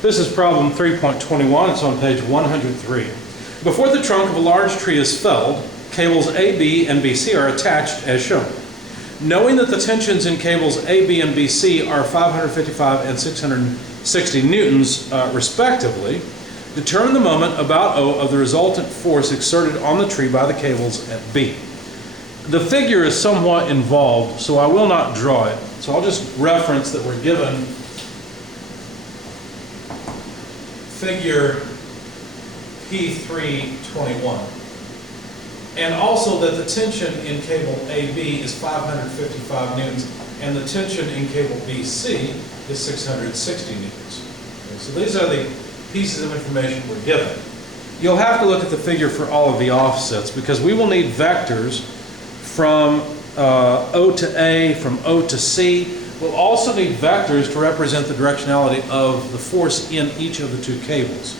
This is problem 3.21. It's on page 103. Before the trunk of a large tree is felled, cables AB and BC are attached as shown. Knowing that the tensions in cables AB and BC are 555 and 660 newtons respectively, determine the moment about O of the resultant force exerted on the tree by the cables at B. The figure is somewhat involved, so I will not draw it. So I'll just reference that we're given figure P321. And also that the tension in cable AB is 555 newtons and the tension in cable BC is 660 newtons. Okay, so these are the pieces of information we're given. You'll have to look at the figure for all of the offsets because we will need vectors from O to A, from O to C. We'll also need vectors to represent the directionality of the force in each of the two cables.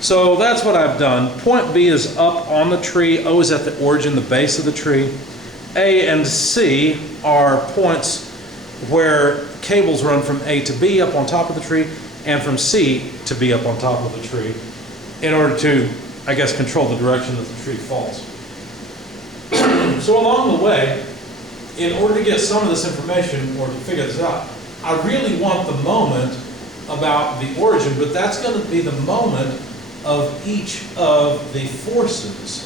So that's what I've done. Point B is up on the tree. O is at the origin, the base of the tree. A and C are points where cables run from A to B up on top of the tree and from C to B up on top of the tree in order to, I guess, control the direction that the tree falls. So along the way, in order to get some of this information or to figure this out, I really want the moment about the origin, but that's going to be the moment of each of the forces.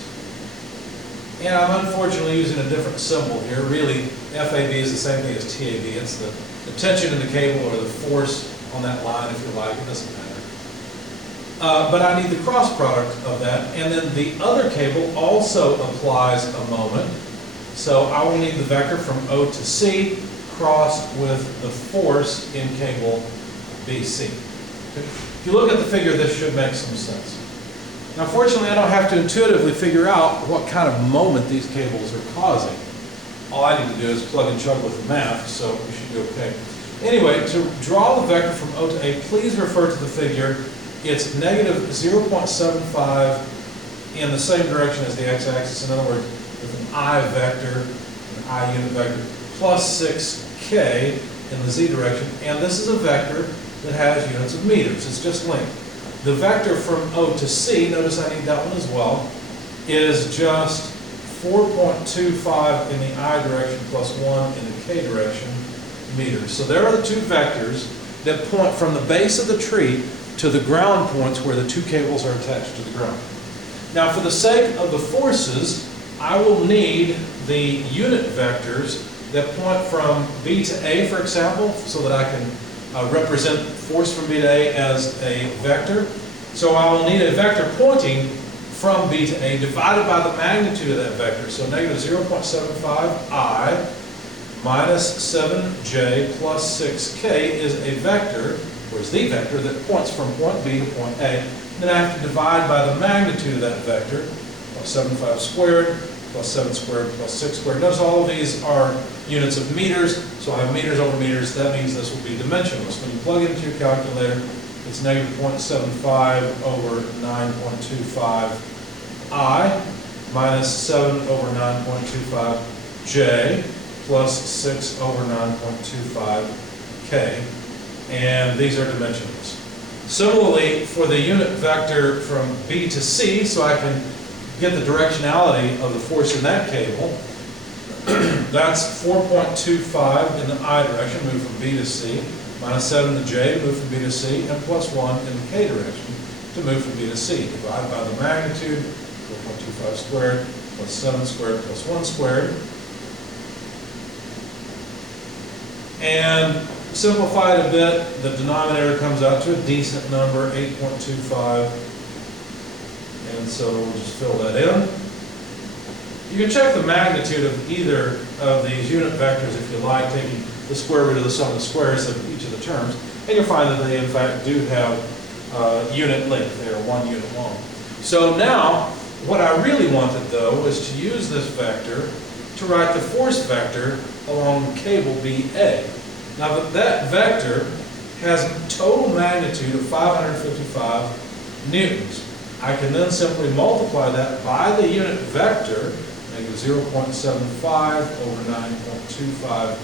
And I'm unfortunately using a different symbol here. Really, FAB is the same thing as TAB. It's the tension in the cable or the force on that line, if you like. It doesn't matter. But I need the cross product of that. And then the other cable also applies a moment. So I will need the vector from O to C crossed with the force in cable BC. Okay? If you look at the figure, this should make some sense. Now, fortunately, I don't have to intuitively figure out what kind of moment these cables are causing. All I need to do is plug and chug with the math, so we should be okay. Anyway, to draw the vector from O to A, please refer to the figure. It's negative 0.75 in the same direction as the x-axis. In other words, with an I vector, an I unit vector, plus 6k in the z direction. And this is a vector that has units of meters. It's just length. The vector from O to C, notice I need that one as well, is just 4.25 in the I direction plus 1 in the k direction meters. So there are the two vectors that point from the base of the tree to the ground points where the two cables are attached to the ground. Now, for the sake of the forces, I will need the unit vectors that point from B to A, for example, so that I can represent force from B to A as a vector. So I will need a vector pointing from B to A divided by the magnitude of that vector. So negative 0.75 I minus 7j plus 6k is a vector, or is the vector, that points from point B to point A. Then I have to divide by the magnitude of that vector, plus 75 squared, plus 7 squared, plus 6 squared. Notice all of these are units of meters, so I have meters over meters. That means this will be dimensionless. When you plug it into your calculator, it's negative 0.75 over 9.25 I minus 7 over 9.25 J plus 6 over 9.25 K, and these are dimensionless. Similarly, for the unit vector from B to C, so I can get the directionality of the force in that cable, that's 4.25 in the I direction, move from B to C, minus 7 to J, move from B to C, and plus 1 in the K direction to move from B to C. Divided by the magnitude, 4.25 squared, plus 7 squared, plus 1 squared. And simplify it a bit, the denominator comes out to a decent number, 8.25. And so we'll just fill that in. You can check the magnitude of either of these unit vectors if you like, taking the square root of the sum of the squares of each of the terms, and you'll find that they in fact do have unit length. They are 1 unit long. So now, what I really wanted though was to use this vector to write the force vector along cable BA. Now that vector has a total magnitude of 555 newtons. I can then simply multiply that by the unit vector, negative 0.75 over 9.25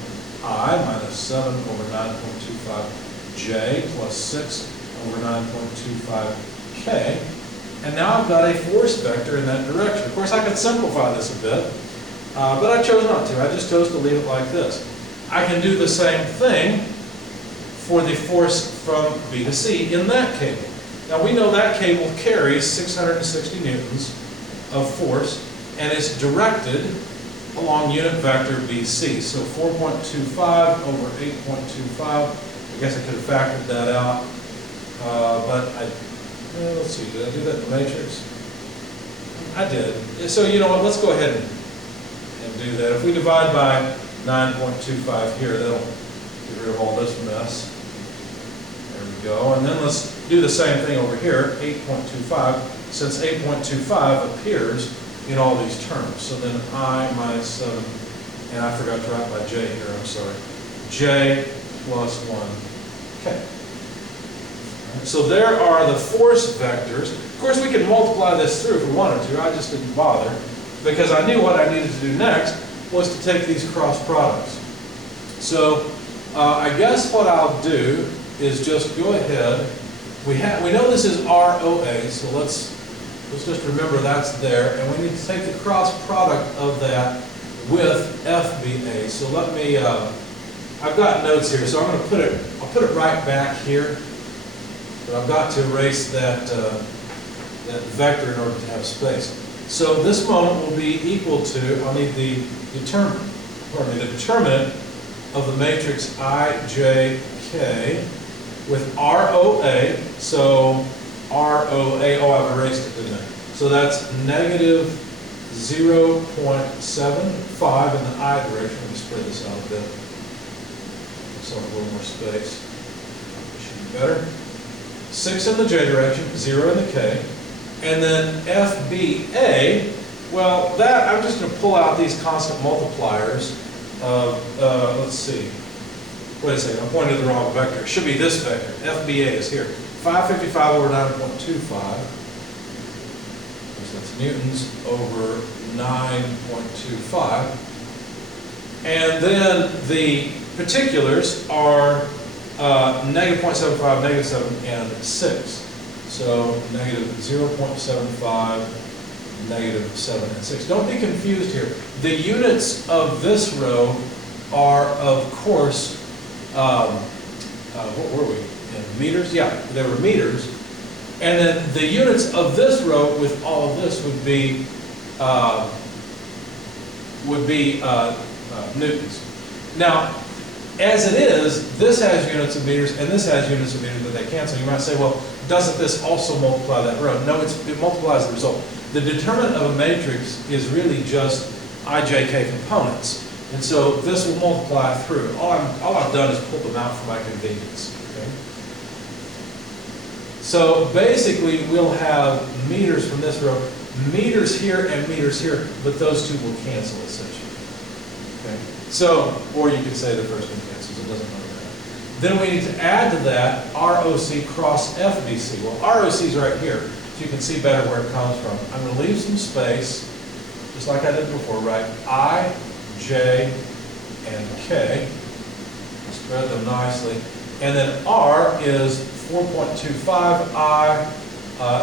I minus 7 over 9.25 J plus 6 over 9.25K. And now I've got a force vector in that direction. Of course, I could simplify this a bit, but I chose not to. I just chose to leave it like this. I can do the same thing for the force from B to C in that cable. Now we know that cable carries 660 newtons of force and is directed along unit vector BC. So 4.25 over 8.25. I guess I could have factored that out, but let's see, did I do that in the matrix? I did. So you know what, let's go ahead and do that. If we divide by 9.25 here, that'll get rid of all this mess. There we go. And then let's do the same thing over here, 8.25, since 8.25 appears in all these terms. So then I minus 7, and I forgot to write my j here, I'm sorry. J plus 1k. So there are the force vectors. Of course, we could multiply this through if we wanted to. I just didn't bother because I knew what I needed to do next was to take these cross products. So I guess what I'll do is just go ahead. We know this is ROA, so let's just remember that's there, and we need to take the cross product of that with FBA. So let me. I've got notes here, so I'm going to put it. I'll put it right back here. But I've got to erase that, that vector in order to have space. So this moment will be equal to, I'll need the determinant of the matrix IJK with ROA. So ROA, oh, I've erased it, didn't I? So that's negative 0.75 in the I direction. Let me spread this out a bit. So a little more space. Should be better. 6 in the j direction, 0 in the k, and then FBA, well, that, I'm just going to pull out these constant multipliers of, let's see, wait a second, I'm pointing to the wrong vector. It should be this vector. FBA is here. 555 over 9.25, that's newtons over 9.25, and then the particulars are negative 0.75, negative 7, and 6. So negative 0.75, negative 7, and 6. Don't be confused here. The units of this row are, of course, what were we? In meters? Yeah, they were meters. And then the units of this row with all of this would be newtons. Now, as it is, this has units of meters and this has units of meters, but they cancel. You might say, well, doesn't this also multiply that row? No, it multiplies the result. The determinant of a matrix is really just IJK components. And so this will multiply through. All I've done is pull them out for my convenience. Okay? So basically, we'll have meters from this row, meters here and meters here, but those two will cancel essentially. Okay? So, or you could say the first one cancels, it doesn't matter. Then we need to add to that ROC cross FBC. Well, ROC is right here, so you can see better where it comes from. I'm going to leave some space, just like I did before, right? I, J, and K. Spread them nicely. And then R is 4.25, I,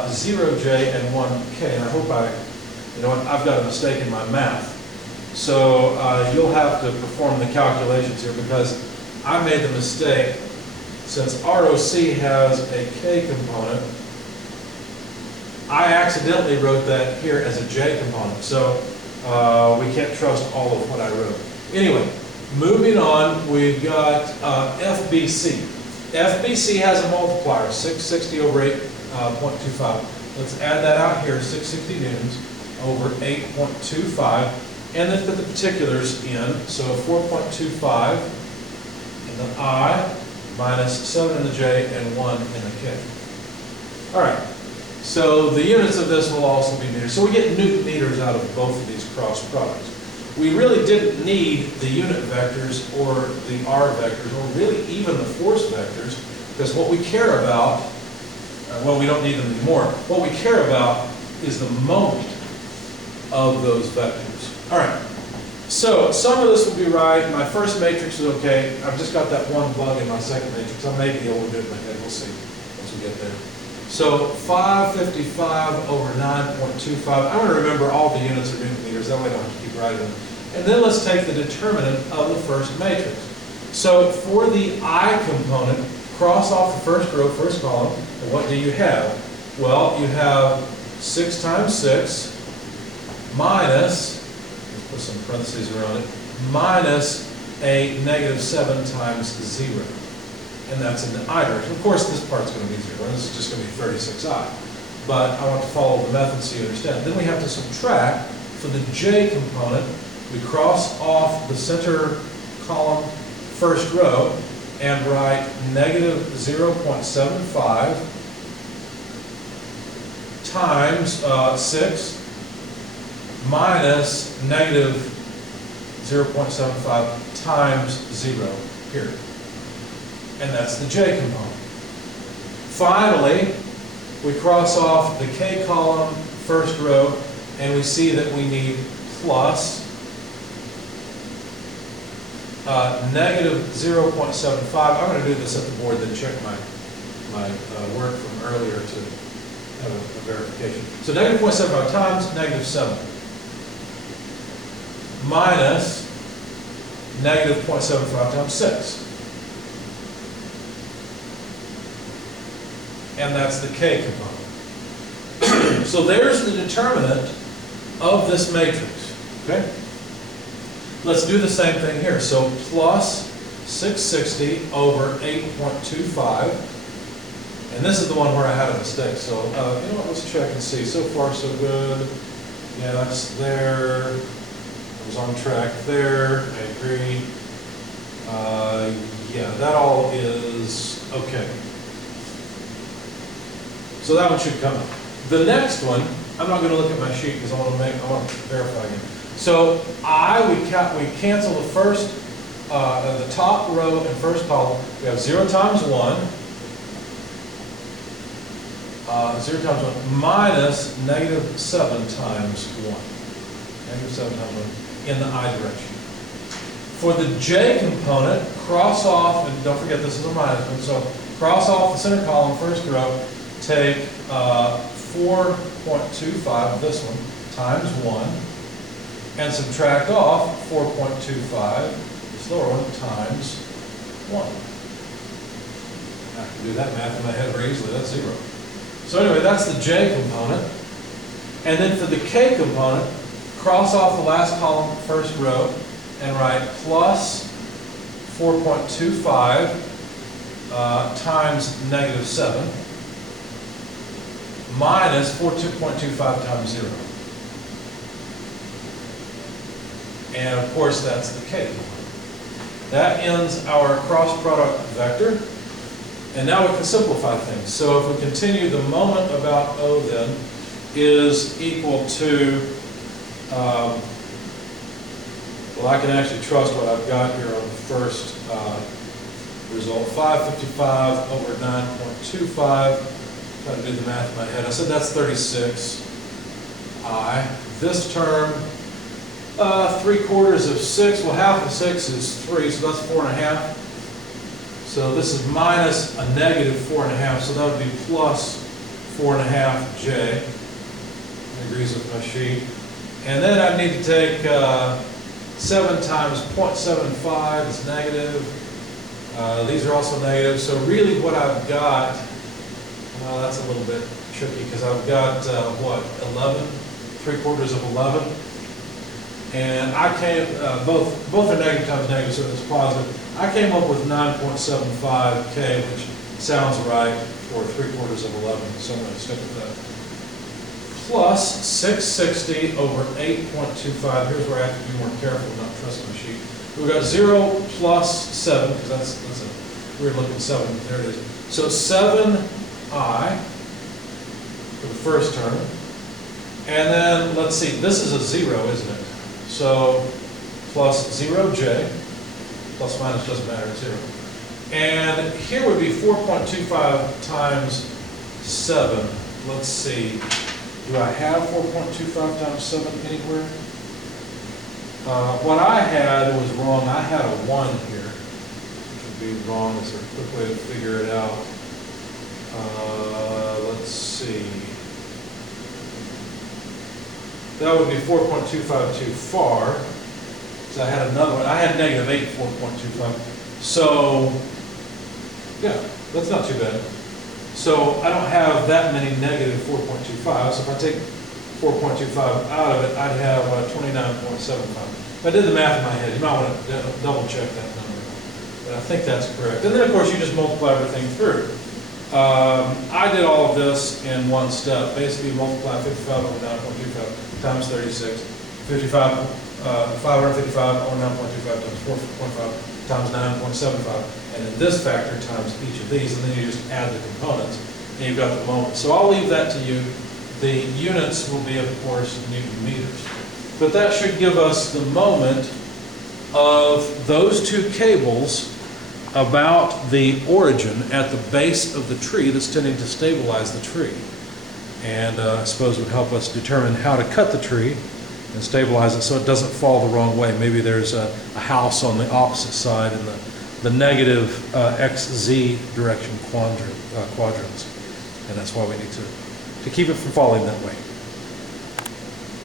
0J, and 1K. And I hope I've got a mistake in my math. So you'll have to perform the calculations here because I made the mistake. Since ROC has a K component, I accidentally wrote that here as a J component. So we can't trust all of what I wrote. Anyway, moving on, we've got FBC. FBC has a multiplier, 660 over 8.25. Let's add that out here, 660 newtons over 8.25. And then put the particulars in, so 4.25 in the I, minus 7 in the J, and 1 in the K. All right, so the units of this will also be meters. So we get newton meters out of both of these cross products. We really didn't need the unit vectors or the R vectors, or really even the force vectors, because what we care about, well, we don't need them anymore. What we care about is the moment of those vectors. All right, so some of this will be right. My first matrix is okay. I've just got that one bug in my second matrix. I may be able to do it in my head. We'll see. once we get there. So 555 over 9.25. I'm going to remember all the units are Newton meters, that way I don't have to keep writing them. And then let's take the determinant of the first matrix. So for the I component, cross off the first row, first column, and what do you have? Well, you have 6 times 6 minus, let's put some parentheses around it, minus a negative 7 times 0. And that's in the I direction. Of course, this part's going to be 0. This is just going to be 36I. But I want to follow the method so you understand. Then we have to subtract for the J component. We cross off the center column, first row, and write negative 0.75 times 6 minus negative 0.75 times 0, period. And that's the J component. Finally, we cross off the K column, first row, and we see that we need plus negative 0.75. I'm going to do this at the board, then check my work from earlier to have a verification. So negative 0.75 times negative 7 minus negative 0.75 times 6. And that's the K component. So there's the determinant of this matrix. Okay? Let's do the same thing here. So plus 660 over 8.25. And this is the one where I had a mistake. So you know what, let's check and see. So far so good. Yeah, that's there. I was on track there. I agree. Yeah, that all is okay. So that one should come up. The next one, I'm not going to look at my sheet because I want to verify again. So we cancel the first, the top row and first column. We have 0 times 1, 0 times 1 minus negative 7 times 1. Negative 7 times 1 in the I direction. For the J component, cross off, and don't forget this is a minus one, so cross off the center column, first row, take 4.25, this one, times 1, and subtract off 4.25, this lower one, times 1. I can do that math in my head very easily, that's 0. So anyway, that's the J component. And then for the K component, cross off the last column, first row, and write plus 4.25 times negative 7 minus 4.25 times 0. And of course, that's the K component. That ends our cross product vector. And now we can simplify things. So if we continue, the moment about O then is equal to, well, I can actually trust what I've got here on the first result. 555 over 9.25. Trying to do the math in my head. I said that's 36I. This term, 3/4 of 6. Well, half of 6 is 3, so that's 4.5. So this is minus a negative 4.5, so that would be plus 4.5J. It agrees with my sheet. And then I need to take 7 times 0.75 is negative. These are also negative. So really what I've got, that's a little bit tricky because I've got, 11, 3/4 of 11. And I came, both are negative times negative, so it's positive. I came up with 9.75K, which sounds right for 3/4 of 11, so I'm going to stick with that. Plus 660 over 8.25. Here's where I have to be more careful, not trust my sheet. We've got 0 plus 7, because that's a weird looking 7. There it is. So 7I for the first term. And then, let's see, this is a 0, isn't it? So plus 0J, plus minus doesn't matter, it's 0. And here would be 4.25 times 7. Let's see, do I have 4.25 times 7 anywhere? What I had was wrong. I had a 1 here, which would be wrong. Is there a quick way to figure it out? Let's see. That would be 4.25 too far. So I had another one. I had negative 8 4.25. So, yeah, that's not too bad. So I don't have that many negative 4.25. So if I take 4.25 out of it, I'd have 29.75. If I did the math in my head, you might want to double check that number. But I think that's correct. And then, of course, you just multiply everything through. I did all of this in one step. Basically, multiply 55 over 9.25 times 36. 555 over 9.25 times 4.5 times 9.75. And in this factor times each of these, and then you just add the components, and you've got the moment. So I'll leave that to you. The units will be, of course, Newton meters. But that should give us the moment of those two cables about the origin at the base of the tree that's tending to stabilize the tree. And I suppose would help us determine how to cut the tree and stabilize it so it doesn't fall the wrong way. Maybe there's a house on the opposite side in the negative XZ direction quadrants. And that's why we need to keep it from falling that way.